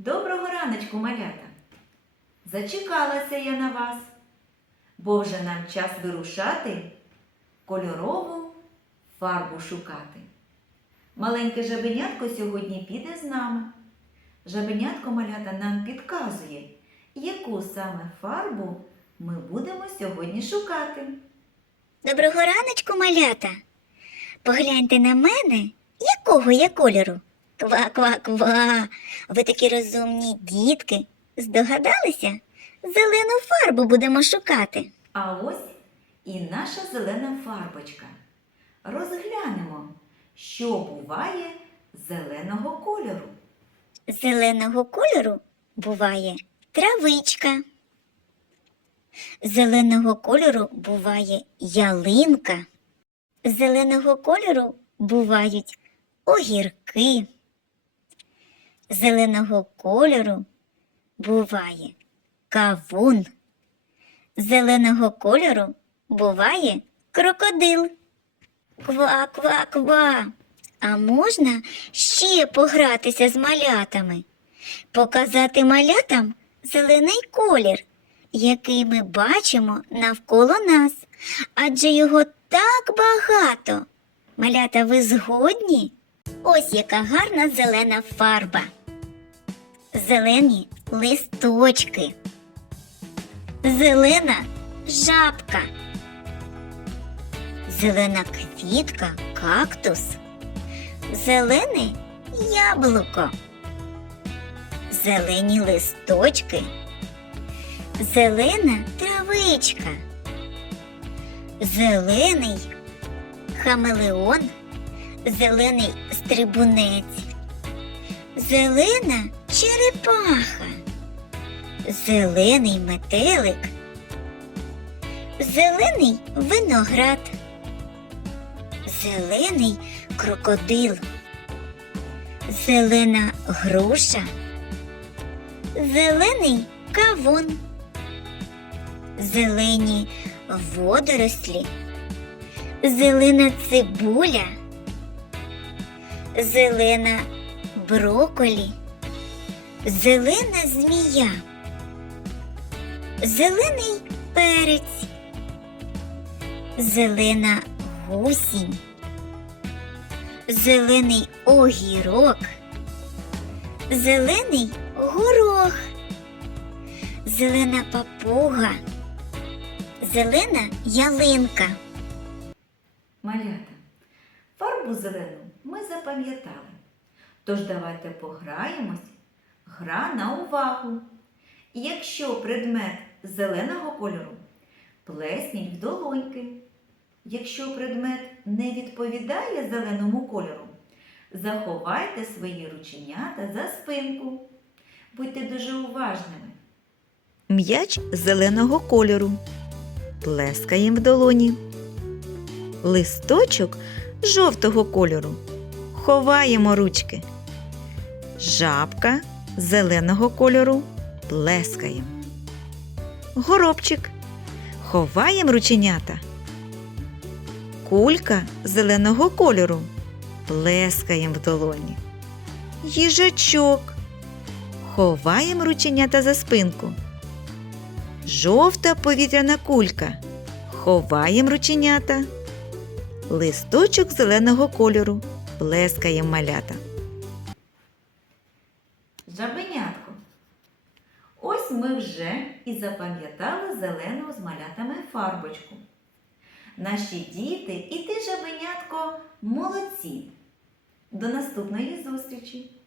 Доброго раночку, малята! Зачекалася я на вас, бо вже нам час вирушати кольорову фарбу шукати. Маленьке жабенятко сьогодні піде з нами. Жабенятко малята нам підказує, яку саме фарбу ми будемо сьогодні шукати. Доброго раночку, малята. Погляньте на мене, якого я кольору? Ква-ква-ква. Ви такі розумні дітки. Здогадалися? Зелену фарбу будемо шукати. А ось і наша зелена фарбочка. Розглянемо, що буває зеленого кольору. Зеленого кольору буває травичка. Зеленого кольору буває ялинка. Зеленого кольору бувають огірки. Зеленого кольору буває кавун. Зеленого кольору буває крокодил. Ква-ква-ква. А можна ще погратися з малятами, показати малятам зелений колір, який ми бачимо навколо нас, адже його так багато. Малята, ви згодні? Ось яка гарна зелена фарба. Зелені листочки. Зелена жабка. Зелена квітка, кактус. Зелене яблуко. Зелені листочки. Зелена травичка. Зелений хамелеон. Зелений стрибунець. Зелена черепаха. Зелений метелик. Зелений виноград. Зелений крокодил. Зелена груша. Зелений кавун. Зелені водорослі. Зелена цибуля. Зелена броколі. Зелена змія. Зелений перець. Зелена гусінь. Зелений огірок. Зелений горох. Зелена папуга. Зелена ялинка. Малята, фарбу зелену ми запам'ятали. Тож давайте пограємось. Гра на увагу. Якщо предмет зеленого кольору, плесніть в долоньки. Якщо предмет не відповідає зеленому кольору, заховайте свої рученята за спинку. Будьте дуже уважними. М'яч зеленого кольору. Плескаєм в долоні. Листочок жовтого кольору. Ховаємо ручки. Жабка зеленого кольору. Плескаєм. Горобчик. Ховаєм рученята. Кулька зеленого кольору. Плескаєм в долоні. Їжачок. Ховаєм рученята за спинку. Жовта повітряна кулька. Ховаєм рученята. Листочок зеленого кольору. Плескаєм малята. Жабенятко. Ось ми вже і запам'ятали зелену з малятами фарбочку. Наші діти і ти, жабенятко, молодці. До наступної зустрічі!